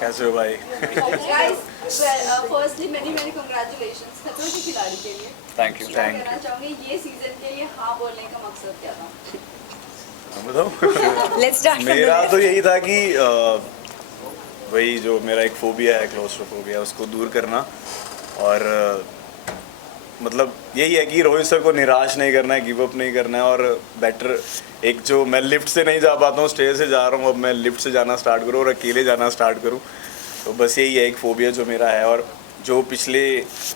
कैसे हो भाई? Guys, firstly many congratulations खतरों के खिलाड़ी के लिए। Thank you. क्या कहना चाहोगे ये सीजन के लिए हाँ बोलने का मकसद क्या था? हाँ, बताओ। Let's start from मेरा the तो यही था कि वही जो मेरा एक फोबिया है, क्लोस्ट्रोफोबिया, उसको दूर करना। और मतलब यही है कि रोहित सर को निराश नहीं करना है, गिव अप नहीं करना है। और बेटर एक जो मैं लिफ्ट से नहीं जा पाता हूँ, स्टेज से जा रहा हूँ, अब मैं लिफ्ट से जाना स्टार्ट करूँ और अकेले जाना स्टार्ट करूँ। तो बस यही है एक फोबिया जो मेरा है। और जो पिछले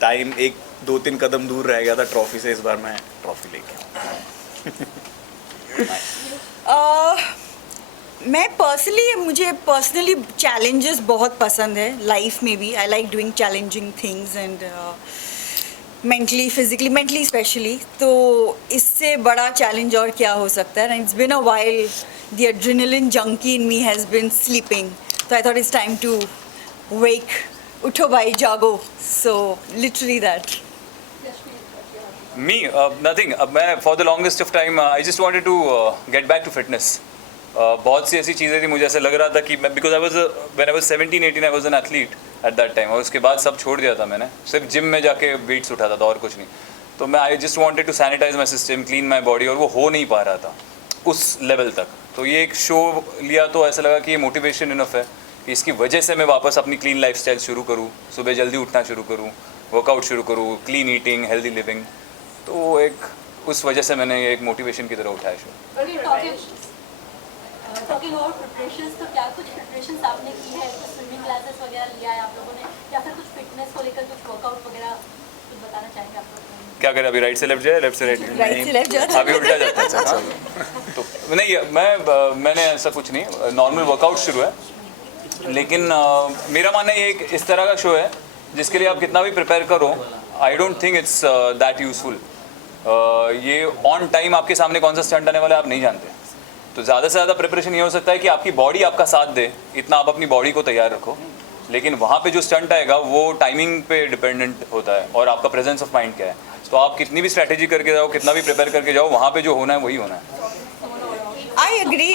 टाइम 1-2-3 कदम दूर रह गया था ट्रॉफी से, इस बार मैं ट्रॉफी लेके मैं मुझे पर्सनली चैलेंजेस बहुत पसंद है लाइफ में भी। I like doing challenging things and mentally specially. तो इससे बड़ा चैलेंज और क्या हो सकता है। It's been a while the adrenaline junkie in me has been sleeping, तो I thought it's time to wake, उठो भाई जागो। So literally that. Me nothing. अब मैं for the longest of time I just wanted to get back to fitness. बहुत सी ऐसी चीज़ें थी, मुझे ऐसा लग रहा था कि मैं because when I was 17-18 I was an athlete at that time. और उसके बाद सब छोड़ दिया था मैंने, सिर्फ जिम में जाके वेट्स उठाता था और कुछ नहीं। तो मैं I just wanted to sanitise my system, clean my body, और वो हो नहीं पा रहा था उस लेवल तक। तो ये एक शो लिया तो ऐसा लगा कि ये मोटिवेशन इनफ है कि इसकी वजह से मैं वापस अपनी क्लीन लाइफस्टाइल शुरू करूँ, सुबह जल्दी उठना शुरू करूँ, वर्कआउट शुरू करूँ, क्लीन ईटिंग, हेल्दी लिविंग। तो एक उस वजह से मैंने एक मोटिवेशन की तरह उठाया शो। टॉकिंग अबाउट प्रिपरेशंस, तो क्या कुछ प्रिपरेशंस आपने की है? कुछ स्विमिंग क्लासेस वगैरह लिया है आप लोगों ने, या फिर कुछ फिटनेस को लेकर कुछ वर्कआउट वगैरह कुछ बताना चाहेंगे आप लोग? क्या करें अभी? राइट से लेफ्ट जाए, लेफ्ट से राइट राइट से लेफ्ट जाता अभी उल्टा जाता है। अच्छा, तो नहीं, मैंने ऐसा कुछ नहीं, नॉर्मल वर्कआउट शुरू है। लेकिन मेरा मानना ये एक इस तरह का शो है जिसके लिए आप कितना भी प्रिपेयर करो, I don't think it's that useful. ये ऑन टाइम आपके सामने कौन सा स्टंट आने वाला है आप नहीं जानते। तो ज़्यादा से ज़्यादा प्रिपरेशन ये हो सकता है कि आपकी बॉडी आपका साथ दे, इतना आप अपनी बॉडी को तैयार रखो। लेकिन वहाँ पे जो स्टंट आएगा वो टाइमिंग पे डिपेंडेंट होता है और आपका प्रेजेंस ऑफ माइंड क्या है। तो आप कितनी भी स्ट्रैटेजी करके जाओ, कितना भी प्रिपेयर करके जाओ, वहाँ पे जो होना है वही होना है। I agree.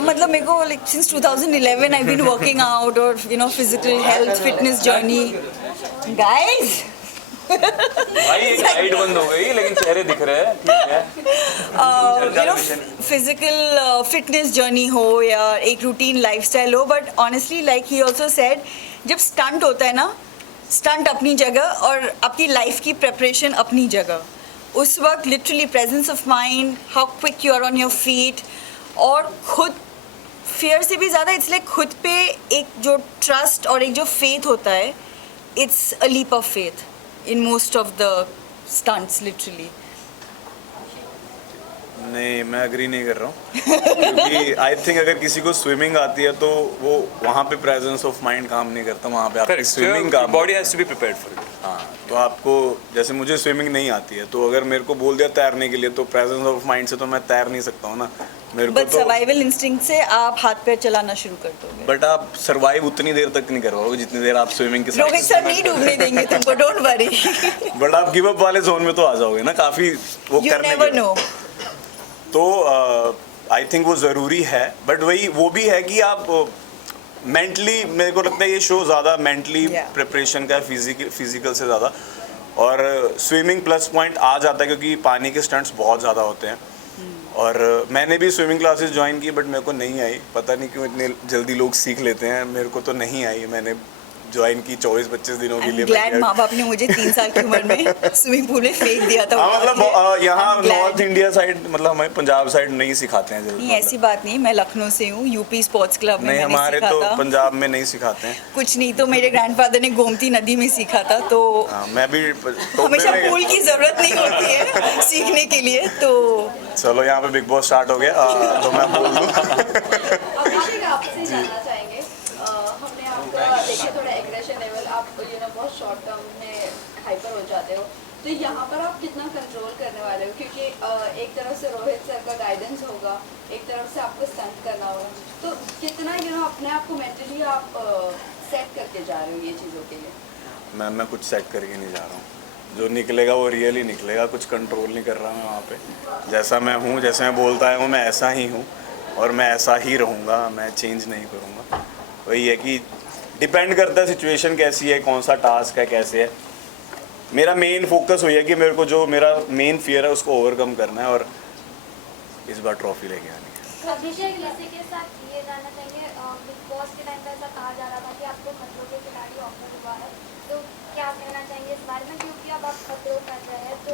मतलब मेरे को like since 2011 I've been working out or physical health fitness journey. Guys. भाई एक लाइट बंद हो गई लेकिन चेहरे दिख रहे हैं, ठीक है। फिजिकल फिटनेस जर्नी हो या एक रूटीन लाइफस्टाइल हो, but honestly like he also said, जब स्टंट होता है ना, स्टंट अपनी जगह और आपकी लाइफ की प्रेपरेशन अपनी जगह। उस वक्त literally presence of mind, how quick you are on your feet, और खुद फियर से भी ज़्यादा इट्स लाइक खुद पे एक जो ट्रस्ट और एक जो फेथ होता है, it's a leap of faith in most of the stunts literally. नहीं, मैं अग्री नहीं कर रहा हूँ क्योंकि आई थिंक अगर किसी को स्विमिंग आती है तो वो वहाँ पे प्रेजेंस ऑफ माइंड काम नहीं करता, वहाँ पे आपकी स्विमिंग काम। Body has to be prepared for it. हाँ, तो आपको जैसे मुझे स्विमिंग नहीं आती है, तो अगर मेरे को बोल दिया तैरने के लिए तो प्रेजेंस ऑफ माइंड से तो मैं तैर नहीं सकता हूँ ना। मेरे को बट तो सर्वाइवल इंस्टिंक्ट से आप हाथ पैर चलाना शुरू कर दोगे। बट आप सर्वाइव उतनी देर तक नहीं कर पाओगे जितनी देर आप स्विमिंग के साथ। रोहित सर नहीं डूबने देंगे तुमको, डोंट वरी। बट आप गिव अप वाले जोन में तो आ जाओगे ना काफी वो यू करने नेवर के। नो। तो आई थिंक वो ज़रूरी है, बट वही वो भी है कि आप मेंटली, मेरे को लगता है ये शो ज़्यादा मेंटली प्रिपरेशन का है, फिजिकल से ज़्यादा। और स्विमिंग प्लस पॉइंट आ जाता है क्योंकि पानी के स्टंट्स बहुत ज़्यादा होते हैं। और मैंने भी स्विमिंग क्लासेस ज्वाइन की, बट मेरे को नहीं आई। पता नहीं क्यों इतने जल्दी लोग सीख लेते हैं, मेरे को तो नहीं आई। मैंने ज्वाइन की 24-25 दिनों के लिए। ग्लैड माँ बाप ने मुझे 3 साल की उम्र में स्विमिंग पूल में फेंक दिया था। हाँ, मतलब यहाँ नॉर्थ इंडिया साइड, मतलब हमें पंजाब साइड नहीं सिखाते हैं जल्दी। नहीं, ऐसी बात नहीं, मैं लखनऊ से हूँ, यूपी स्पोर्ट्स क्लब में नहीं, मैंने हमारे सीखा तो था। पंजाब में नहीं सिखाते हैं कुछ नहीं, तो मेरे ग्रैंडफादर ने गोमती नदी में सीखा था। तो हाँ, मैं भी हमेशा पूल की जरूरत नहीं होती है सीखने के लिए। तो चलो, यहाँ पे बिग बॉस स्टार्ट हो गया, तो मैं बोल दूँ। अभिषेक, आपसे जानना चाहेंगे, हमने आपका देखे थोड़ा एग्रेशन लेवल, आप बहुत शॉर्ट टर्म में हाइपर हो जाते हो, तो यहाँ पर आप कितना कंट्रोल करने वाले हो? क्योंकि एक तरफ से रोहित सर का गाइडेंस होगा, एक तरफ से आपको स्टंट करना होगा, तो कितना अपने आप को मेंटली आप सेट करके जा रहे हो ये चीज़ों के लिए? मैं कुछ सेट करके नहीं जा रहा हूँ, जो निकलेगा वो रियल ही निकलेगा। कुछ कंट्रोल नहीं कर रहा मैं वहाँ पे। जैसा मैं हूँ, जैसे मैं बोलता हूँ, मैं ऐसा ही हूँ और मैं ऐसा ही रहूँगा, मैं चेंज नहीं करूँगा। वही है कि डिपेंड करता है सिचुएशन कैसी है, कौन सा टास्क है, कैसे है। मेरा मेन फोकस वही है कि मेरे को जो मेरा मेन फियर है उसको ओवरकम करना है और इस बार ट्रॉफी लेके आनी है। अभिषेक इसी के साथ ये जानना चाहिए, बिग बॉस के टाइम पे ऐसा कहा जा रहा था कि आपको खतरों के खिलाड़ी ऑफर हुआ है, तो क्या कहना चाहेंगे इस बारे में, क्योंकि अब आप खतरों कर रहे हैं, तो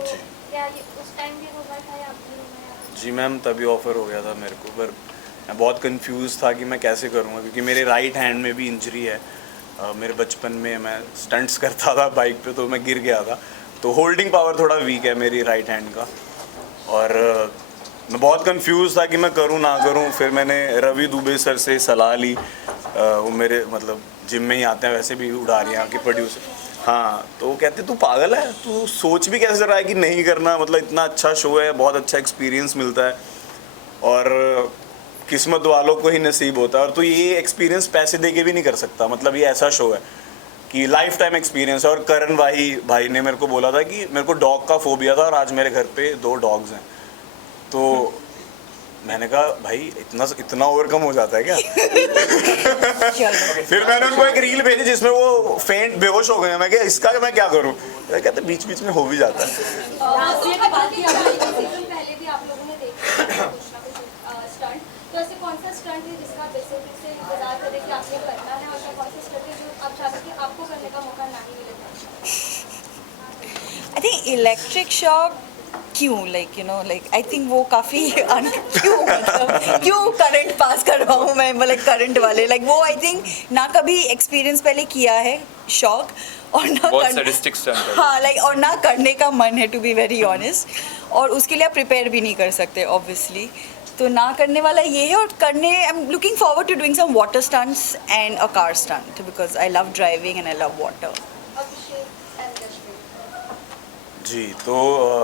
क्या ये उस टाइम भी रूमर था या अब भी रूमर है? जी मैम, तभी ऑफ़र हो गया था मेरे को, पर मैं बहुत कंफ्यूज था कि मैं कैसे करूँगा, क्योंकि मेरे राइट हैंड में भी इंजरी है। मेरे बचपन में मैं स्टंट्स करता था बाइक पे, तो मैं गिर गया था, तो होल्डिंग पावर थोड़ा वीक है मेरी राइट हैंड का। और मैं बहुत कंफ्यूज था कि मैं करूँ ना करूँ। फिर मैंने रवि दुबे सर से सलाह ली, वो मेरे मतलब जिम में ही आते हैं, वैसे भी उड़ारियाँ के प्रोड्यूसर। हाँ, तो वो कहते तू पागल है, तू सोच भी कैसे रहा है कि नहीं करना, मतलब इतना अच्छा शो है, बहुत अच्छा एक्सपीरियंस मिलता है और किस्मत वालों को ही नसीब होता है। और तो ये एक्सपीरियंस पैसे दे के भी नहीं कर सकता, मतलब ये ऐसा शो है कि लाइफ टाइम एक्सपीरियंस है। और करण भाई ने मेरे को बोला था कि मेरे को डॉग का फोबिया था और आज मेरे घर पे 2 डॉग्स हैं, तो मैंने कहा भाई इतना ओवरकम हो जाता है क्या? फिर मैंने उनको एक रील भेजी जिसमें वो फेंट बेहोश हो गए हैं। मैं क्या इसका मैं क्या करूँ? कहते बीच बीच में हो भी जाता है। पहले भी आप लोगों ने देखा कुछ ना कुछ स्टंट, तो ऐसे कौन सा स्टंट है जिसका बेसिकली से इंतजार करें कि आपने करना है, और ऐसा कौन सा स्टंट है जो आप चाहते हैं कि आपको करने का मौका नहीं मिलेगा? आई थिंक इलेक्ट्रिक शॉक क्यों, like you know, like I think वो काफ़ी क्यों, मतलब क्यों करंट पास कर रहा हूँ मैं, मतलब करंट वाले, लाइक वो आई थिंक ना कभी एक्सपीरियंस पहले किया है शॉक, और ना बहुत sadistic stunt है। हाँ, लाइक और ना करने का मन है, टू बी वेरी ऑनेस्ट, और उसके लिए आप प्रिपेयर भी नहीं कर सकते ऑब्वियसली, तो ना करने वाला ये है। और करने I am looking forward to doing some water stunts and a car stunt, because I love driving and I love water. Abhishek and Rashmi, ji, तो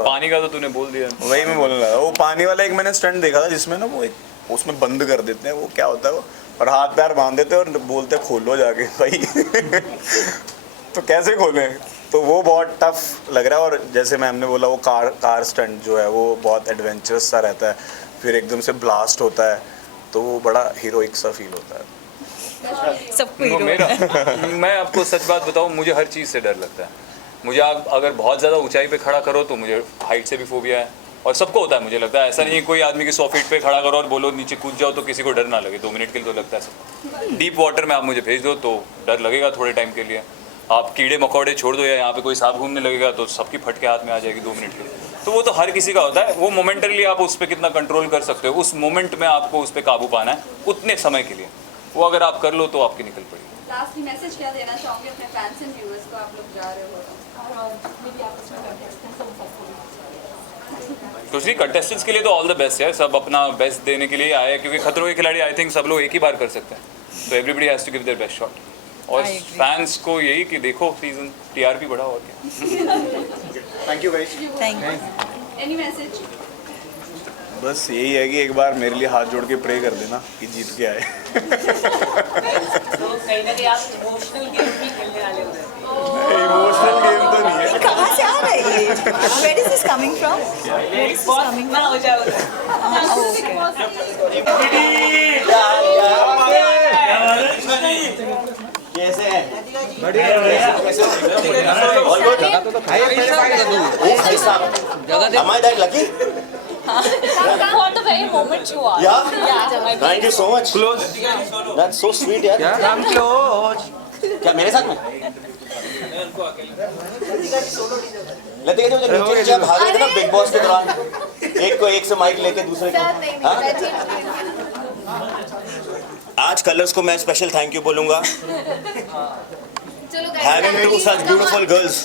पानी का तो तूने बोल दिया। वही मैं बोलने लगा, वो पानी वाला एक मैंने स्टंट देखा था जिसमें ना वो एक उसमें बंद कर देते हैं, वो क्या होता है वो, और हाथ पैर बांध देते हैं और बोलते हैं खोलो जाके भाई। तो कैसे खोलें? तो वो बहुत टफ लग रहा है। और जैसे मैम ने बोला, वो कार स्टंट जो है वो बहुत एडवेंचरस सा रहता है, फिर एकदम से ब्लास्ट होता है, तो वो बड़ा हीरोइक सा फील होता है। सबको नो, हीरो मैं आपको सच बात बताऊं, मुझे हर चीज़ से डर लगता है। मुझे आप अगर बहुत ज़्यादा ऊंचाई पे खड़ा करो तो मुझे हाइट से भी फोबिया है, और सबको होता है मुझे लगता है। ऐसा नहीं है कोई आदमी की 100 फीट पे खड़ा करो और बोलो नीचे कूद जाओ तो किसी को डर ना लगे, 2 मिनट के लिए तो लगता है सबको। डीप वाटर में आप मुझे भेज दो तो डर लगेगा थोड़े टाइम के लिए। आप कीड़े मकोड़े छोड़ दो या यहाँ पे कोई सांप घूमने लगेगा तो सबकी फटके हाथ में आ जाएगी 2 मिनट के लिए। तो वो तो हर किसी का होता है, वो मोमेंटरली आप उस पर कितना कंट्रोल कर सकते हो, उस मोमेंट में आपको उस पर काबू पाना है उतने समय के लिए, वो अगर आप कर लो तो आपकी निकल पड़ेगी। लास्टली मैसेज क्या देना चाहोगे अपने फैंस एंड व्यूअर्स को, आप लोग जा रहे हो? और जितने भी आपस में कंटेस्टेंट्स हैं उन सबको कुछ नहीं, कंटेस्टेंट्स के लिए तो ऑल द बेस्ट है, सब अपना बेस्ट देने के लिए आए हैं, क्योंकि खतरों के खिलाड़ी आई थिंक सब लोग एक ही बार कर सकते हैं, तो everybody has to give their best shot. और I agree. फैंस को यही कि देखो सीजन, टीआरपी बढ़ा और क्या। Thank you guys. Thank you. Any message? बस यही है कि एक बार मेरे लिए हाथ जोड़ के प्रे कर देना कि जीत के आए। तो कहीं ना कहीं आप इमोशनल गेम भी खेलने वाले होते हैं। इमोशनल गेम तो नहीं है। कहाँ से आ रहा है ये? Where is this coming from? Where is this बहुत coming ना हो जाए होता है। from? Okay. कैसे हैं? Am I that lucky? For the very moment you are. Yeah. Thank you so much. Close. That's so sweet यार. I'm close. क्या मेरे साथ में? लतिका जो नीचे नीचे भाग रहे थे ना बिग बॉस के दौरान, एक को एक से माइक लेके दूसरे को, हाँ? आज कलर्स को मैं स्पेशल थैंक यू बोलूंगा. Having two such beautiful girls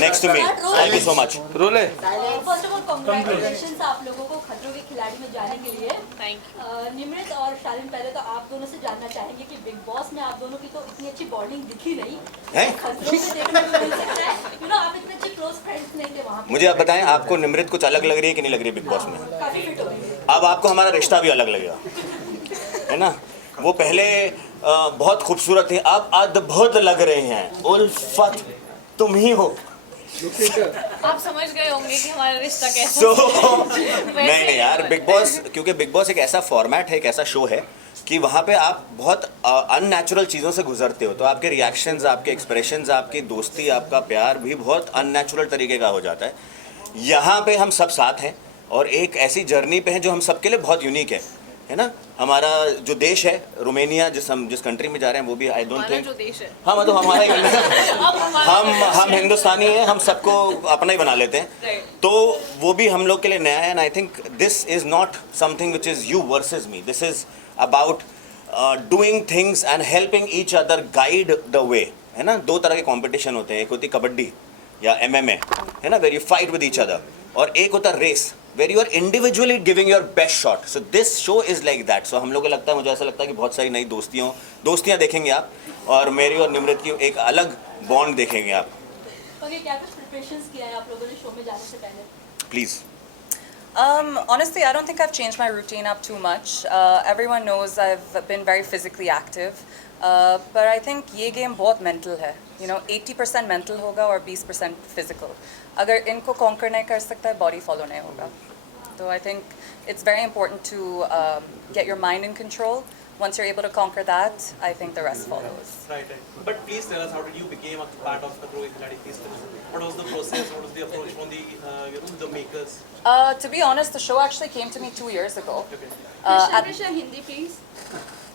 next to me. Thank you so much. Role. First of all congratulations आप लोगों को खतरों के खिलाड़ी में जाने के लिए। निमृत और शालीन, पहले तो आप दोनों से जानना चाहेंगे कि बिग बॉस में आप दोनों की तो इतनी अच्छी बॉन्डिंग दिखी नहीं, हैं? खतरों में देखने को मिल सकता है। यू नो, आप इतने अच्छे क्लोज फ्रेंड्स नहीं थे वहाँ पे। मुझे आप बताएं, आपको निमृत कुछ अलग लग रही है कि नहीं लग रही है बिग बॉस में? काफी फिट हो गई। अब आपको हमारा रिश्ता भी अलग लगेगा, है ना? वो पहले बहुत खूबसूरत थे, अब अद्भुत लग रहे हैं. उल्फत तुम ही हो. आप समझ गए होंगे कि हमारा रिश्ता कैसा नहीं यार, बिग बॉस, क्योंकि बिग बॉस एक ऐसा फॉर्मेट है, एक ऐसा शो है कि वहाँ पे आप बहुत अननेचुरल चीज़ों से गुजरते हो, तो आपके रिएक्शंस, आपके एक्सप्रेशंस, आपकी दोस्ती, आपका प्यार भी बहुत अननेचुरल तरीके का हो जाता है। यहाँ पे हम सब साथ हैं और एक ऐसी जर्नी पे हैं जो हम सबके लिए बहुत यूनिक है ना। हमारा जो देश है रोमेनिया, जिस कंट्री में जा रहे हैं, वो भी आई डोंट थिंक, जो देश है हाँ मतलब हमारा हम हिंदुस्तानी हैं, हम सबको अपना ही बना लेते हैं, तो वो भी हम लोग के लिए नया है। And I think this is not something which is you versus me, this is about doing things and helping each other guide the way, है ना। दो तरह के कंपटीशन होते हैं, एक होती कबड्डी या MMA, है ना, where you fight with each other, और एक होता race where you are individually giving your best shot. So this show is like that. So हम लोग को लगता है, मुझे ऐसा लगता है कि बहुत सारी नई दोस्तियाँ देखेंगे आप, और मेरी और निमृत की एक अलग बॉन्ड देखेंगे आप। ओके, क्या कुछ प्रिपरेशंस किया है आप लोगों ने शो में जाने से पहले? Please. Honestly, I don't think I've changed my routine up too much. Everyone knows I've been very physically active, but I think ये game बहुत mental है. You know, 80% mental होगा और 20% physical. अगर इनको conquer नहीं कर सकता है, body follow नहीं होगा. So I think it's very important to get your mind in control. Once you're able to conquer that, I think the rest follows. Right. But please tell us, how did you become a part of Khatro Ke Khiladi? Please tell us, what was the process? What was the approach from the the makers? To be honest, the show actually came to me 2 years ago. Okay. Krishna Hindi please,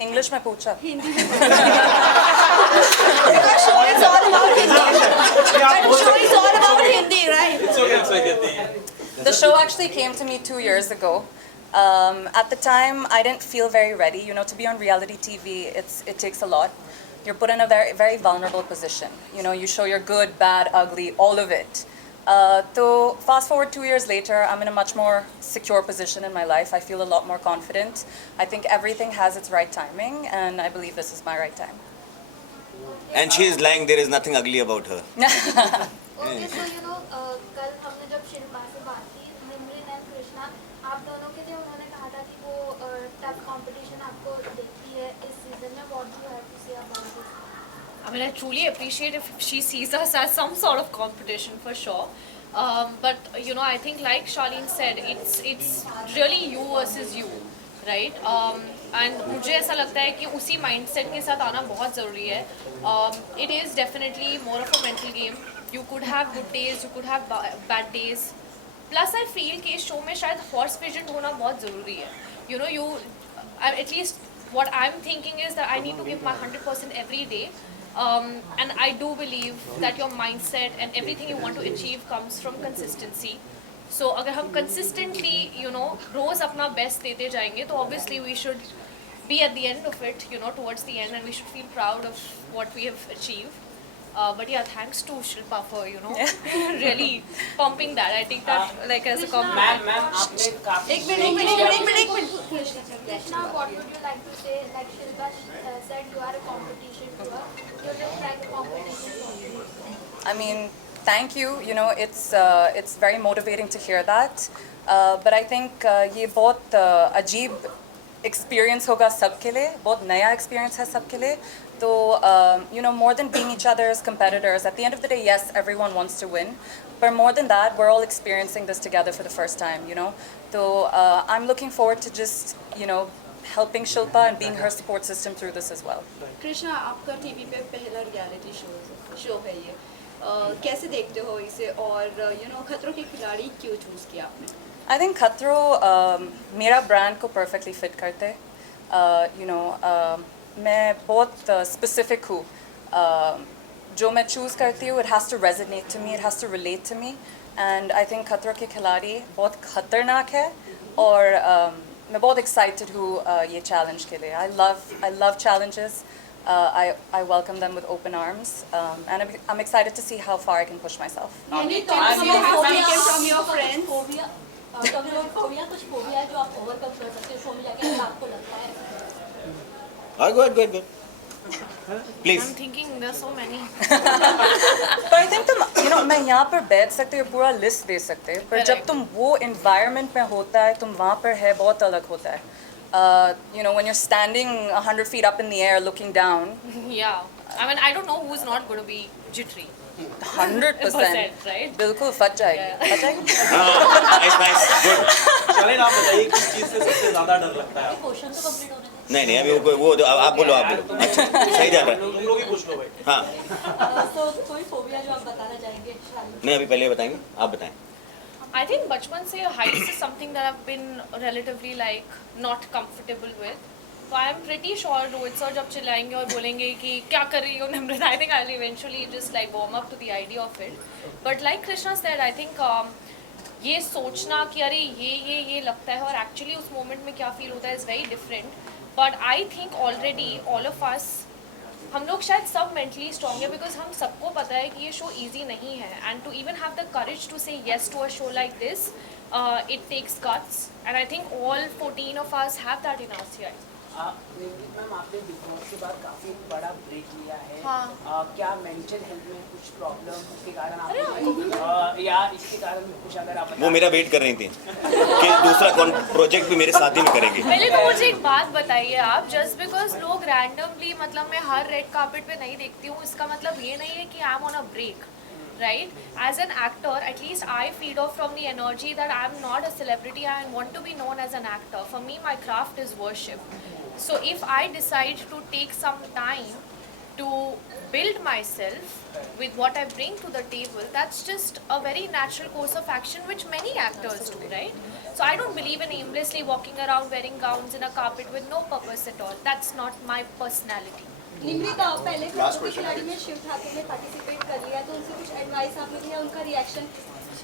English में पूछा. Hindi show is all about Hindi. Show is all about Hindi, right? It's okay. So I get the. The show actually came to me 2 years ago. At the time, I didn't feel very ready. You know, to be on reality TV, it takes a lot. You're put in a very, very vulnerable position. You know, you show your good, bad, ugly, all of it. So fast forward 2 years later, I'm in a much more secure position in my life. I feel a lot more confident. I think everything has its right timing, and I believe this is my right time. And she is lying. There is nothing ugly about her. Okay, so you know कल हमने जब शिल्पा से बात की, Nimrit and Krishna, आप दोनों के लिए उन्होंने कहा था कि वो टफ कंपटीशन आपको देखती है इस सीजन में. What do you have to say about this? I mean, I truly appreciate if she sees us as some sort of competition for sure. But you know, I think like Charlene said, it's really you versus you, right? And मुझे ऐसा लगता है कि उसी mindset के साथ आना बहुत ज़रूरी है. It is definitely more of a mental game. You could have good days, you could have bad days. Plus, I feel कि इस show में शायद horse vision होना बहुत ज़रूरी है. You know, at least what I'm thinking is that I need to give my 100% every day. And I do believe that your mindset and everything you want to achieve comes from consistency. So अगर हम consistently, you know, रोज अपना best देते जाएंगे, तो obviously we should be at the end of it, you know, towards the end, and we should feel proud of what we have achieved. But yeah, thanks to Shilpa for, you know, really pumping that. I think that like as a compliment. Ma'am आपने काफी एक minute Krishna, what would you like to say? Like Shilpa said, you are a competition to her. You look like a competition. I mean, thank you. You know, it's very motivating to hear that. But I think ये बहुत अजीब experience होगा सबके लिए, बहुत नया experience है सबके लिए. So, you know, more than being each other's competitors, at the end of the day, yes, everyone wants to win. But more than that, we're all experiencing this together for the first time, you know. So, I'm looking forward to just, you know, helping Shilpa and being her support system through this as well. Krishna, आपका TV पे पहला reality show है ये. कैसे देखते हो इसे, और यू नो खतरों के खिलाड़ी क्यों चूज किया आपने? I think खतरो मेरा ब्रांड को perfectly fit करते. You know, मैं बहुत स्पेसिफिक हूँ. जो मैं चूज़ करती हूँ, it has to resonate to me, it has to relate to me, and I think खतरों के खिलाड़ी बहुत खतरनाक है, और मैं बहुत excited हूँ ये challenge के लिए. I love challenges. I welcome them with open arms, and I'm excited to see how far I can push myself. Any tips you have taken from your friends? Phobia, कभी और phobia, कुछ phobia जो आप overcome कर सकते हो show में जाके, अगर आपको लगता है? Go ahead. Please. I'm thinking there's so many. But I think तुम, you know, मैं यहाँ पर बैठ सकते हो, पूरा लिस्ट दे सकते हो, पर जब तुम वो environment में होता है, तुम वहाँ पर है, बहुत अलग होता है. You know, when you're standing 100 feet up in the air looking down. Yeah. I mean, I don't know who's not going to be jittery. 100%. Right? बिल्कुल फट जाएगी. फट जाएगी? Nice, good. चलें, आप बताइए किस चीज़ से सबसे ज़्यादा डर लगता है आपको? क्वेश्चन तो कंप्लीट होने दें. नहीं अभी वो आप बोलो अच्छा सही जा रहा है तुम लोग ही पूछ लो भाई. हाँ तो कोई फोबिया जो आप बताना चाहेंगे शालीन? नहीं अभी पहले बताएंगे आप बताएं. I think बचपन से heights is something that I've been relatively like not comfortable with. So I'm pretty sure Rohit sir जब चिल्लाएंगे और बोलेंगे कि क्या कर रही हो निम्रता, I think I'll eventually just like warm up to the idea of it. But like Krishna said, I think ये सोचना कि अरे ये लगता है और actually उस moment में क्या feel होता है is very different. But I think already all of us हम लोग शायद सब मेंटली स्ट्रॉन्ग है बिकॉज हम सबको पता है कि ये शो इजी नहीं है and to even have the courage to say yes to a show like this it takes guts and I think all 14 of us have that in our CI. Ma'am आपने Bigg Boss के बाद काफी बड़ा break लिया है. हाँ. क्या mental health में कुछ प्रॉब्लम के कारण आपने या इसके कारण कुछ अगर आप वो मेरा वेट कर रही थी कि दूसरा प्रोजेक्ट भी मेरे साथ ही में करेंगे. पहले तो मुझे एक बात बताइए आप, जस्ट बिकॉज लोग रैंडमली मतलब मैं हर रेड कार्पेट पे नहीं देखती हूँ इसका मतलब ये नहीं है कि I am on a break. Right? As an actor, at least I feed off from the energy that I'm not a celebrity. I want to be known as an actor. For me, my craft is worship. So if I decide to take some time to build myself with what I bring to the table, that's just a very natural course of action which many actors do, right? So I don't believe in aimlessly walking around wearing gowns in a carpet with no purpose at all. That's not my personality. निम्रता पहले खतरों के खिलाड़ी में शिव ठाकुर ने participate कर लिया तो उनसे कुछ advice आपने लिया, उनका रिएक्शन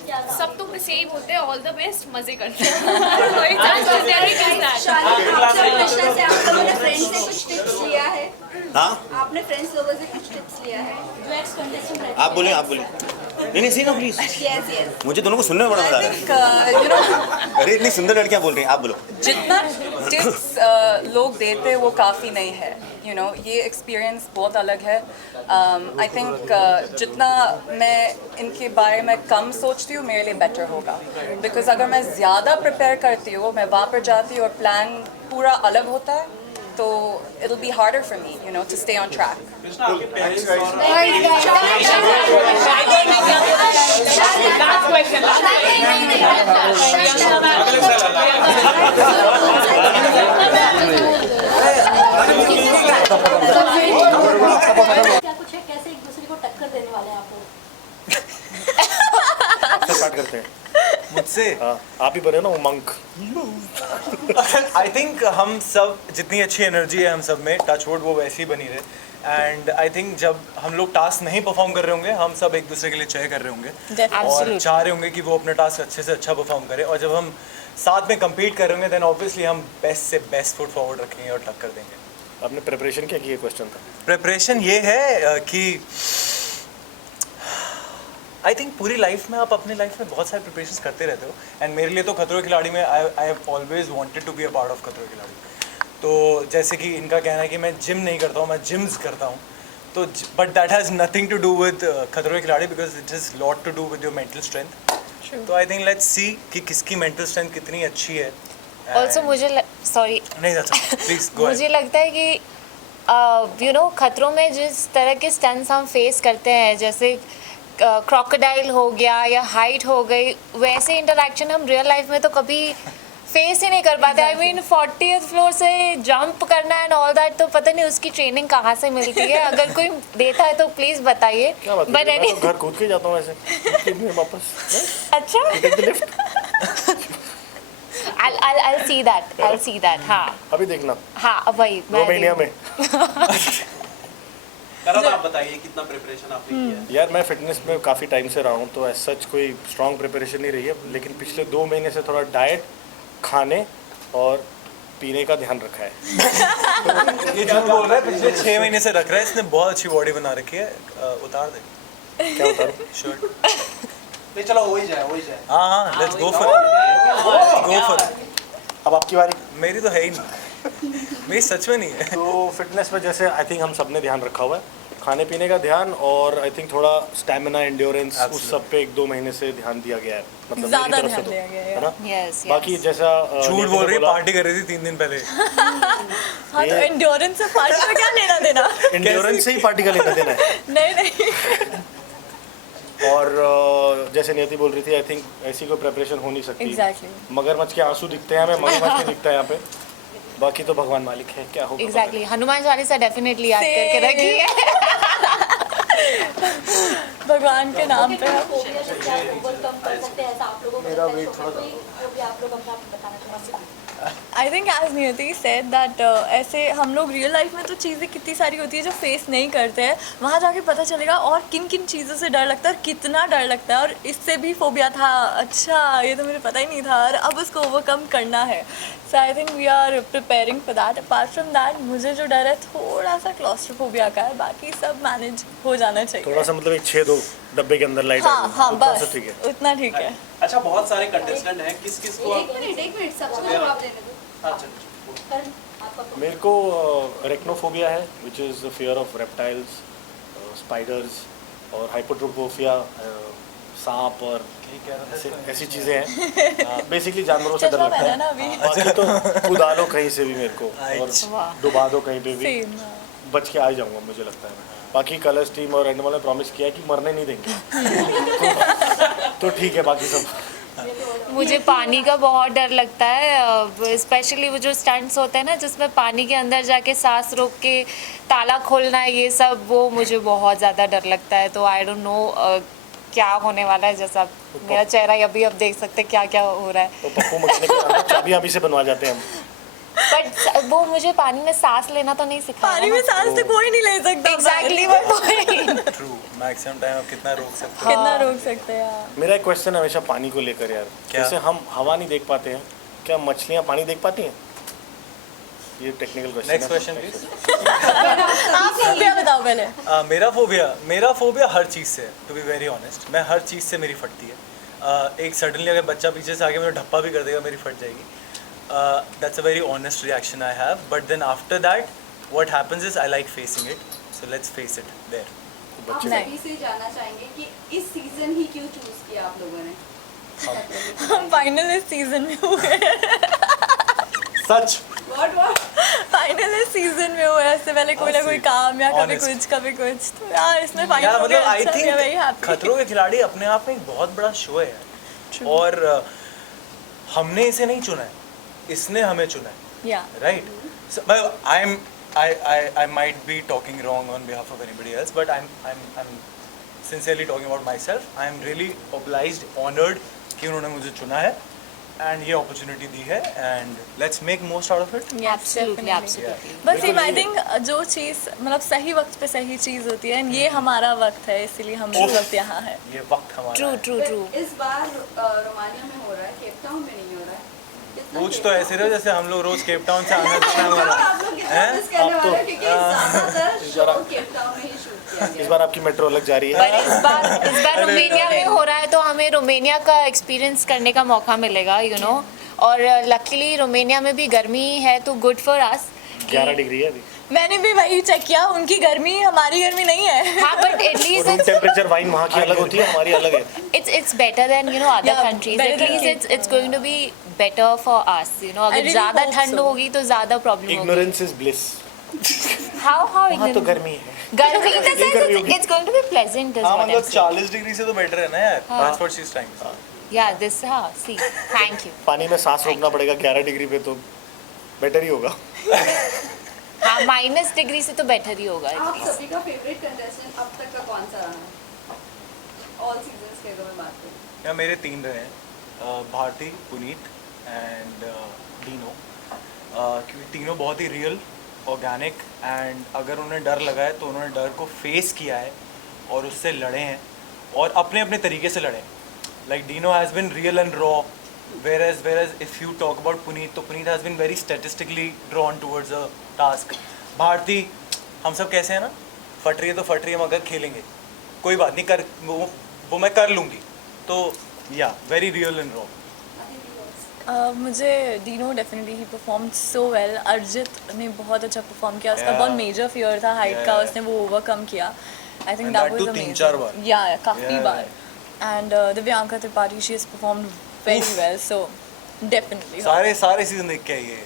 क्या था? सब तो बस यही बोलते हैं ऑल द बेस्ट, मजे करते हैं. शालीन, आपसे कृष्णा से आप लोगों ने फ्रेंड्स से कुछ टिप्स लिया है? हाँ आपने फ्रेंड्स लोगों से कुछ टिप्स लिया है? जो एक्स कंटेस्टेंट रहते आप बोले नहीं सी ना प्लीज. Yes yes. मुझे दोनों को सुनने में बड़ा मजा आ रहा है. अरे इतनी सुंदर लड़कियां बोल रही हैं, आप बोलो. जितना टिप्स लोग देते हैं वो काफ़ी नहीं है. ये एक्सपीरियंस बहुत अलग है. आई थिंक जितना मैं इनके बारे में कम सोचती हूँ मेरे लिए बेटर होगा. बिकॉज अगर मैं ज़्यादा प्रिपेयर करती हूँ, मैं वहाँ पर जाती हूँ और प्लान पूरा अलग होता है, तो it'll be harder for me, to stay on track. Krishna आपके पेरेंट्स और लास्ट क्वेश्चन क्या कुछ है, कैसे एक दूसरे को टक्कर देने वाले हैं आप लोग? स्टार्ट करते हैं मुझसे. हाँ आप ही बने ना उमंग. आई थिंक हम सब जितनी अच्छी एनर्जी है हम सब में, टच वुड वो वैसी ही बनी रहे. एंड आई थिंक जब हम लोग टास्क नहीं परफॉर्म कर रहे होंगे, हम सब एक दूसरे के लिए चेयर कर रहे होंगे और चाह रहे होंगे कि वो अपने टास्क अच्छे से अच्छा परफॉर्म करे. और जब हम साथ में compete कर रहे होंगे, देन ऑब्वियसली हम बेस्ट से बेस्ट फुट फॉरवर्ड रखेंगे और टक्कर देंगे. आपने प्रिपरेशन क्या की है? क्वेश्चन था. प्रिपरेशन ये है कि आई थिंक पूरी लाइफ में आप अपनी लाइफ में बहुत सारे प्रिपरेशंस करते रहते हो. एंड मेरे लिए तो खतरों के खिलाड़ी में I have always wanted to be a part of Khatron Ke खिलाड़ी. तो जैसे कि इनका कहना है कि मैं जिम नहीं करता हूँ, मैं जिम्स करता हूँ, तो but that has nothing to do with Khatron Ke Khiladi because it is lot to do with your mental strength. तो आई थिंक लेट्स सी कि किसकी मेंटल स्ट्रेंथ कितनी अच्छी है. ऑल्सो मुझे सॉरी नहीं प्लीज गो. मुझे लगता है कि खतरों में जिस तरह के स्टंट्स हम फेस करते हैं, जैसे क्रोकोडाइल हो गया या हाइट हो गई, वैसे इंटरेक्शन हम रियल लाइफ में तो कभी फेस ही नहीं कर पाते. आई मीन 40th फ्लोर से जंप करना एंड ऑल दैट, तो पता नहीं उसकी ट्रेनिंग कहाँ से मिलती है. अगर कोई देता है तो प्लीज़ बताइए. बट मैं तो घर कूद के जाता हूँ ऐसे वापस. अच्छा I'll see that. हाँ अभी देखना. हाँ वही 2 महीने में. करत आप बताइए कितना प्रिपरेशन आपने किया है? यार मैं फिटनेस में काफ़ी टाइम से रहा हूँ, तो एज सच कोई स्ट्रॉन्ग प्रिपरेशन नहीं रही है, लेकिन पिछले 2 महीने से थोड़ा डाइट, खाने और पीने का ध्यान रखा है. ये जो बोल रहा है पिछले 6 महीने से रख रहा है. इसने बहुत अच्छी बॉडी बना रखी है. उतार दे. क्या उतारूं? शर्ट. नहीं चलो हो ही जाए. हाँ लेट्स गो फॉर. अब आपकी बारी. मेरी तो है ही नहीं. मेरी सच में नहीं है. तो फिटनेस में जैसे आई थिंक हम सब ने ध्यान रखा हुआ है, खाने पीने का ध्यान, और आई थिंक थोड़ा स्टैमिना, एंड्योरेंस, उस सब पे 1-2 महीने से ध्यान दिया गया है. मतलब ज़्यादा मेरी तरफ से ध्यान तो, दिया गया है ना? Yes. बाकी जैसा झूठ बोल रही, पार्टी कर रही थी 3 दिन पहले. हाँ तो एंड्योरेंस से पार्टी में क्या लेना देना? एंड्योरेंस से ही पार्टी का लेना देना है. नहीं. और जैसे नियति बोल रही थी, आई थिंक ऐसी कोई प्रिपरेशन हो नहीं सकती. Exactly. मगरमच्छ के आंसू दिखते हैं हमें, मगरमच्छ नहीं दिखता है यहाँ पे. बाकी तो भगवान मालिक है, क्या होगा एग्जैक्टली हनुमान चालीसा डेफिनेटली याद करके रखिए। भगवान के नाम पे फोबिया से क्या ओवरकम कर सकते हैं ऐसा आप लोगों को मेरा लगता है weight शो में कोई फोबिया आप लोग अपना बताना चाहेंगे? आई थिंक एज नियति सेड दैट ऐसे हम लोग रियल लाइफ में तो चीज़ें कितनी सारी होती है जो फेस नहीं करते हैं, वहाँ जाके पता चलेगा और किन किन चीज़ों से डर लगता है और कितना डर लगता है, और इससे भी फोबिया था, अच्छा ये तो मुझे पता ही नहीं था और अब उसको ओवरकम करना है। So I think we are preparing for that. Apart from that मुझे जो डर है थोड़ा सा क्लॉस्ट्रोफोबिया का है, बाकी सब मैनेज हो जाना चाहिए। थोड़ा सा मतलब एक 6-2 डब्बे के अंदर लाइट हाँ हाँ उतना बस सा ठीक है। उतना ठीक है। अच्छा, बहुत सारे कंटेस्टेंट हैं, किस किस को एक मिनट सबको जवाब देने दो। अच्छा, करण, आपका मेरे को रेक्नोफोबिया है, which is fear of reptiles, spiders, और हाइपोट्रोपोफिया, सांप और ऐसी चीज़ें हैं। बेसिकली जानवरों से डर लगता पहना ना अभी। है। बाकी तो कुदा लो कहीं से भी मेरे को और डुबा दो कहीं पे भी, Same, बच के आ ही जाऊंगा मुझे लगता है। बाकी कलर्स टीम और एनिमल ने प्रॉमिस किया है कि मरने नहीं देंगे। तो ठीक है, बाकी सब मुझे पानी का बहुत डर लगता है, स्पेशली वो जो स्टंट्स होते हैं ना जिसमें पानी के अंदर जाके सांस रोक के ताला खोलना है, ये सब वो मुझे बहुत ज़्यादा डर लगता है। तो आई डोंट नो क्या होने वाला है, जैसा मेरा चेहरा अभी अब देख सकते क्या क्या हो रहा है। तो पप्पू मछली की चाबियां अभी से बनवा जाते हैं हम। बट वो मुझे पानी में सांस लेना तो नहीं सिखाया। पानी में सांस तो कोई नहीं ले सकता। एग्जैक्टली वो पॉइंट। ट्रू, मैक्सिमम टाइम आप कितना रोक सकते कितना रोक सकते हैं यार। मेरा एक क्वेश्चन हमेशा पानी को लेकर यार, क्या? जैसे हम हवा नहीं देख पाते हैं, क्या मछलियाँ पानी देख पाती हैं? ये technical question. Next question please. आप फोबिया बताओ पहले। मेरा फोबिया हर चीज़ से है, टू बी वेरी ऑनेस्ट। मैं हर चीज़ से मेरी फटती है। एक सडनली अगर बच्चा पीछे से आके मुझे ढप्पा भी कर देगा, मेरी फट जाएगी। That's a very honest reaction I have. But then after that, what happens is I like facing it. So let's face it there. आप सभी से जानना चाहेंगे कि इस सीजन ही क्यों चूज किया आप लोगों ने? हम फाइनल इस सीजन में हुए। सच What? फाइनल इस सीजन में हुआ है, इससे पहले कोई ना कोई काम या कभी Honest. कुछ, तो यार इसमें फाइनल यार हो गया। मतलब आई अच्छा, we are very think happy. खतरों के खिलाड़ी अपने आप में एक बहुत बड़ा शो है यार। और हमने इसे नहीं चुना है, इसने हमें चुना है। Yeah. Right? So, I might be talking wrong on behalf of anybody else, but I'm sincerely talking about myself. I am really obliged, honored कि उन्होंने मुझे चुना है and ये opportunity दी है, and let's make most out of it. Yes, Absolutely, definitely. absolutely. बस ये I think जो चीज़ मतलब सही वक्त पे सही चीज़ होती है, ये हमारा वक्त है, इसीलिए हम इस वक्त यहाँ है। ये वक्त हमारा ट्रू है। True true. इस बार रोमानिया में हो रहा है, केप टाउन में नहीं हो रहा है। कितना पूछ केप तो टाउन- ऐसे रहो जैसे हम लोग रोज केप टाउन से आना जाना और वाला आप लोग कितना हैं? मिस करने अब तो- वाले हो, क्योंकि ज़्यादातर शो केप टाउन में ही शूट किया इस गया। बार आपकी मेट्रो अलग जा रही है। पर इस बार रोमेनिया में हो रहा है तो हमें रोमेनिया का एक्सपीरियंस करने का मौका मिलेगा, यू नो। और लकीली रोमेनिया में भी गर्मी है तो गुड फॉर अस। 11 डिग्री है अभी। मैंने भी वही चेक किया, उनकी गर्मी हमारी गर्मी नहीं है। हाँ but at least room temperature wine वहाँ की अलग होती है, हमारी अलग है। it's better than you know other Yeah, countries. better At than least Cape it's going to be better for us, you know. I अगर really ज़्यादा hope ठंड so. होगी तो ज़्यादा प्रॉब्लम होगी। Ignorance is bliss. How वहाँ तो ignorant? गर्मी है। गर्मी in the ये sense गर्मी होगी। it's going to be pleasant is हाँ what I'm मतलब saying. 40 डिग्री से तो बेटर है ना यार। हाँ। That's what she's trying to say. Yeah, this हाँ see thank you. पानी में सांस रोकना पड़ेगा 11 डिग्री पे, तो बेटर ही होगा। हाँ माइनस डिग्री से तो बेटर ही होगा at आप least. सभी का फेवरेट कंटेस्टेंट अब तक का कौन सा रहा है? ऑल सीजन्स के अगर मैं बात करूँ। या मेरे 3 रहे हैं, भारती, पुनीत एंड डीनो। क्योंकि तीनों बहुत ही रियल, ऑर्गेनिक, एंड अगर उन्हें डर लगा है तो उन्होंने डर को फेस किया है और उससे लड़े हैं और अपने अपने तरीके से लड़े हैं। Like Dino has been real and raw, whereas if you talk about Puneet, तो Puneet has been very statistically drawn towards a task. Bharti, हम सब कैसे हैं ना, फट रही है तो फट रही है मगर खेलेंगे, कोई बात नहीं, कर वो मैं कर लूँगी। तो या वेरी रियल एंड रॉ। मुझे डीनो डेफिनेटली ही परफॉर्म सो वेल। अर्जित ने बहुत अच्छा परफॉर्म किया, उसका Yeah. बहुत मेजर फियर था हाइट का, Yeah. उसने वो ओवरकम किया। I think And that that was too 3-4 bar. Amazing. या काफ़ी Yeah. Bar. And Divyanka Tripathi she has performed very well, so definitely सारे सीजन देख के आइए।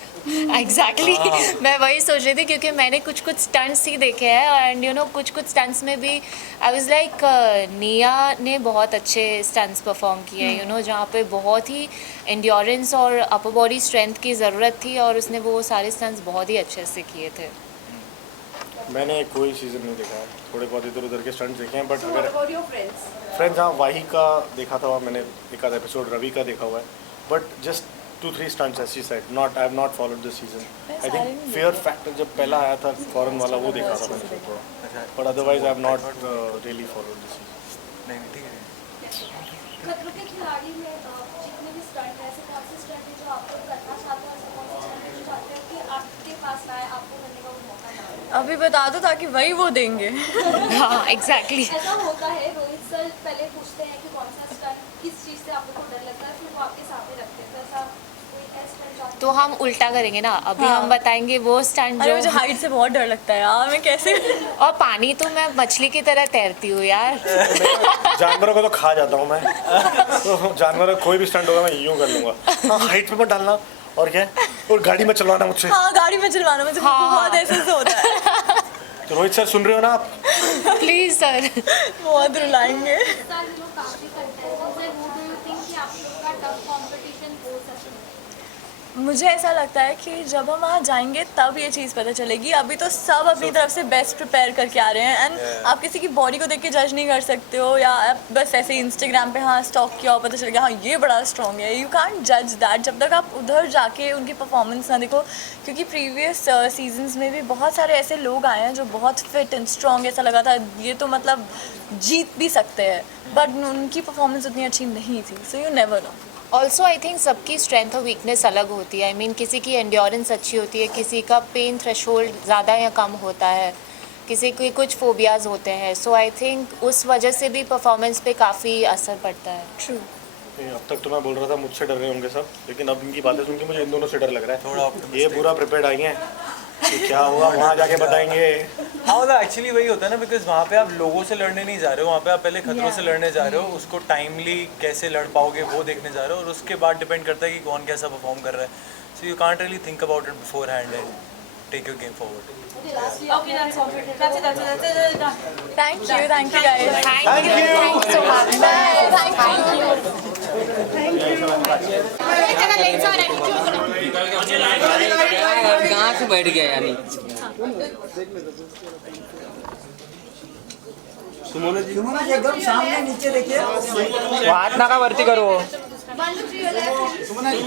एग्जैक्टली मैं वही सोच रही थी क्योंकि मैंने कुछ कुछ स्टंट्स ही देखे हैं एंड यू नो कुछ कुछ स्टंट्स में भी आई वाज लाइक निया ने बहुत अच्छे स्टंट्स परफॉर्म किए हैं, यू नो, जहाँ पे बहुत ही एंड्योरेंस और अपर बॉडी स्ट्रेंथ की ज़रूरत थी और उसने वो सारे स्टंट्स बहुत ही अच्छे से किए थे। मैंने कोई सीज़न नहीं देखा है, थोड़े बहुत इधर उधर के स्टंट्स देखे हैं, बट So what अगर about your friends? फ्रेंड्स, हाँ, वाही का देखा था, मैंने एक आधा एपिसोड रवि का देखा हुआ है, but just 2-3 stunts as she said, not I have not followed this season. I think fear factor जब पहला आया था फॉरेन वाला वो देखा था मैंने थोड़ा, but otherwise I have not really followed this season. नहीं ठीक है। खतरों के खिलाड़ी में जितने भी स्टंट है, ऐसे कौन से स्टंट है जो आप लोग करना चाहते हो, ऐसे कौन से स्टंट है जो चाहते हो कि आपके पास ना आए, आपको करने का वो मौका ना मिले? अभी बता दो ताकि वही वो देंगे। हाँ एग्जैक्टली। ऐसा होता है, रोहित सर पहले पूछते हैं कि कौन सा स्टंट किस चीज़ से आप लोग को डर लगता है, फिर वो आपके सामने रखते हैं, तो ऐसा कोई स्टंट तो हम उल्टा करेंगे ना, अभी हम बताएंगे वो स्टंट अरे जो मुझे हाइट से बहुत डर लगता है यार, मैं कैसे और पानी तो मैं मछली की तरह तैरती हूँ यार। जानवरों को तो खा जाता हूँ मैं, तो जानवरों का कोई भी स्टंट होगा मैं यूँ कर लूँगा। हाँ, हाइट पे मत डालना, और क्या है, और गाड़ी में चलवाना मुझसे। हाँ गाड़ी में चलवाना मुझे बहुत ऐसे से होता है। तो रोहित सर सुन रहे हो ना आप? Please sir. बहुत रुलाएंगे। सर जो काफ़ी कंटेस्टेंट्स हैं, वो डू यू थिंक कि आप लोग का टफ कंपटीशन हो सकता है? मुझे ऐसा लगता है कि जब हम वहाँ जाएंगे तब ये चीज़ पता चलेगी, अभी तो सब अपनी तरफ से बेस्ट प्रिपेयर करके आ रहे हैं एंड आप किसी की बॉडी को देख के जज नहीं कर सकते हो, या आप बस ऐसे इंस्टाग्राम पे हाँ स्टॉक किया और पता चल गया हाँ ये बड़ा स्ट्रॉन्ग है। यू कांट जज दैट जब तक आप उधर जाके उनकी परफॉर्मेंस ना देखो, क्योंकि प्रीवियस सीजन्स में भी बहुत सारे ऐसे लोग आए हैं जो बहुत फिट एंड स्ट्रॉन्ग, ऐसा लगा था ये तो मतलब जीत भी सकते हैं, बट उनकी परफॉर्मेंस उतनी अच्छी नहीं थी, so you never know. Also I think सबकी स्ट्रेंथ और वीकनेस अलग होती है। आई मीन किसी की एंड्योरेंस अच्छी होती है, किसी का पेन थ्रेशोल्ड ज़्यादा या कम होता है, किसी की कुछ फोबियाज़ होते हैं, सो आई थिंक उस वजह से भी परफॉर्मेंस पे काफ़ी असर पड़ता है। ट्रू। अब तक तो मैं बोल रहा था मुझसे डर रहे होंगे सब, लेकिन अब इनकी बातें सुन के मुझे इन दोनों से डर लग रहा है। थोड़ा ये पूरा प्रिपेयर्ड आई हैं कि क्या हुआ वहाँ जाके बताएंगे। हाँ मतलब एक्चुअली वही होता है ना, बिकॉज वहाँ पे आप लोगों से लड़ने नहीं जा रहे हो, वहाँ पे आप पहले खतरों से लड़ने जा रहे हो, उसको टाइमली कैसे लड़ पाओगे वो देखने जा रहे हो, और उसके बाद डिपेंड करता है कि कौन कैसा परफॉर्म कर रहा है। So you can't really think about it beforehand and take your game forward. Okay, that's all. That's it. Thank you guys. Thank you so much. कहाँ से बैठ गया यानी? सुमोना जी एकदम सामने नीचे देखिए, हाथ नाका वरती करो। सुमोना जी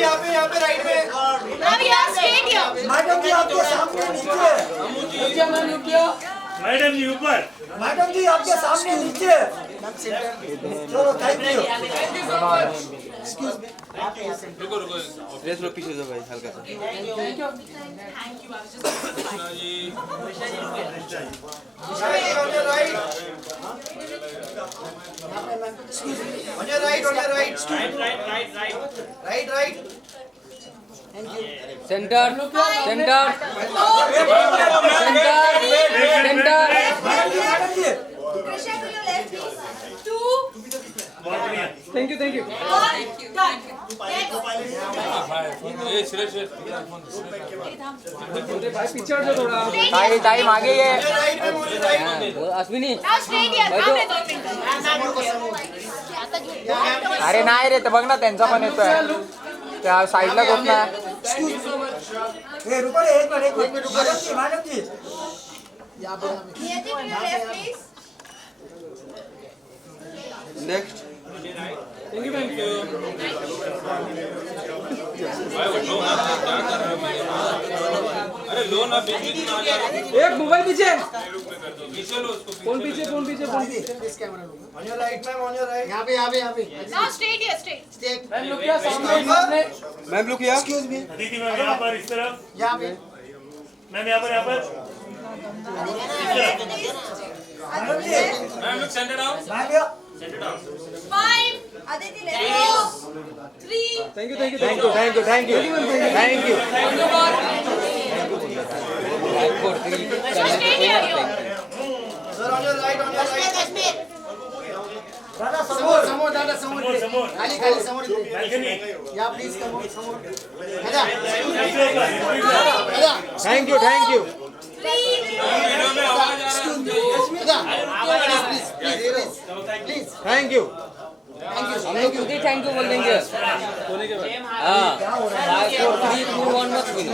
यहाँ पे राइट में, मैडम जी आपके सामने नीचे, मैडम जी ऊपर, मैडम जी आपके सामने नीचे। चलो थैंक यू। रुको ड्रेस लो पीछे भाई हल्का सा। On your right. Right. Centre thank you पीछे जो थोड़ा टाइम आगे ये अश्विनी अरे नाही रे, तर बघ ना त्यांचा पण येतोय त्या साईडला बघ ना। रुको एक मिनट मैडम जी नेक्स्ट एक मोबाइल पीछे, फोन पीछे। On your right ma'am, on your right। यहाँ पे Now straight. मैम लुक किया सामने, मैम लुक किया। Excuse me। दीदी मैम यहाँ पर इस तरफ, यहाँ पे मैम यहाँ पर मैम जी, Ma'am, look center down. Ma'am 5, Aditi, let's go. 3. Thank you. Sir, on your right. Dada, समोर. खाली समोर. Yeah, please come on, समोर. Dada. Thank you. Please. Thank you. हम लोग खुद ही थैंक यू बोल देंगे हाँ 5 4 3 2 1 मत बोलो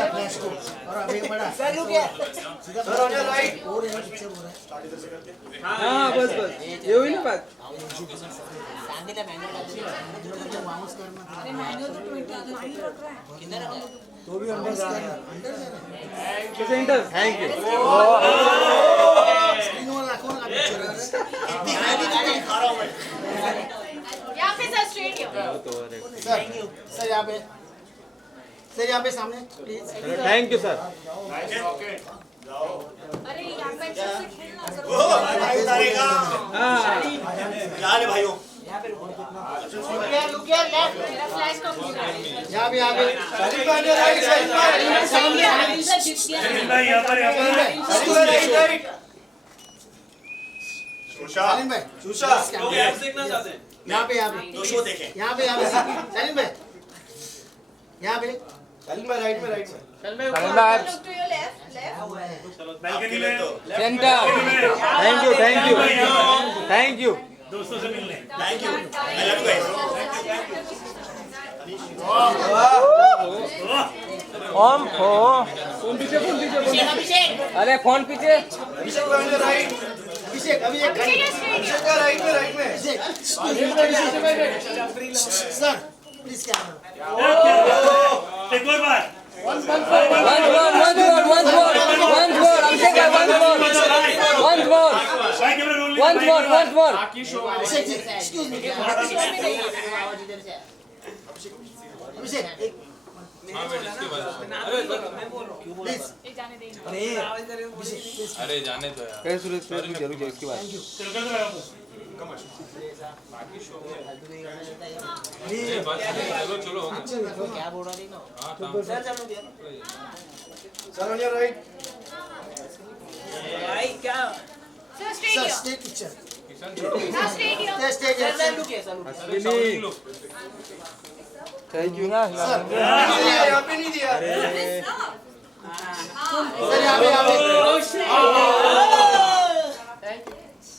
Sir, on your right. हाँ बस ये हुई ना बात तो भी अंदर जा रहा है. सेंटर थैंक यू यहाँ पे सर स्ट्रेट सर यहाँ पे सामने प्लीज. Thank you sir. अरे यहाँ पे अच्छे से खेलना सर क्या है भाइयों मेरा फ्लैश कंप्लीट है यहाँ पे सालिम भाई देखना चाहते हैं यहाँ पे दो शो देखें सालिम भाई यहाँ पे सालिम भाई राइट में Look to your left. आपके लिए तो centre thank you. Thank you I love you phone पीछे अरे फोन पीछे अभिषेक on your right. अभिषेक का राइट में अभिषेक सर प्लीज कैमरा. एक और बार. once more Abhishek ji excuse me अभिषेक एक प्लीज अरे जाने दो यार जरूर इसके बाद चलो क्या बोल रहा थी ना sir on your right. Sir straight sir here state picture sir straight here state thank you ना सर यहाँ पे नहीं दिया सर यहाँ पे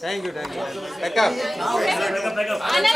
थैंक यू. बैकअप. आनंद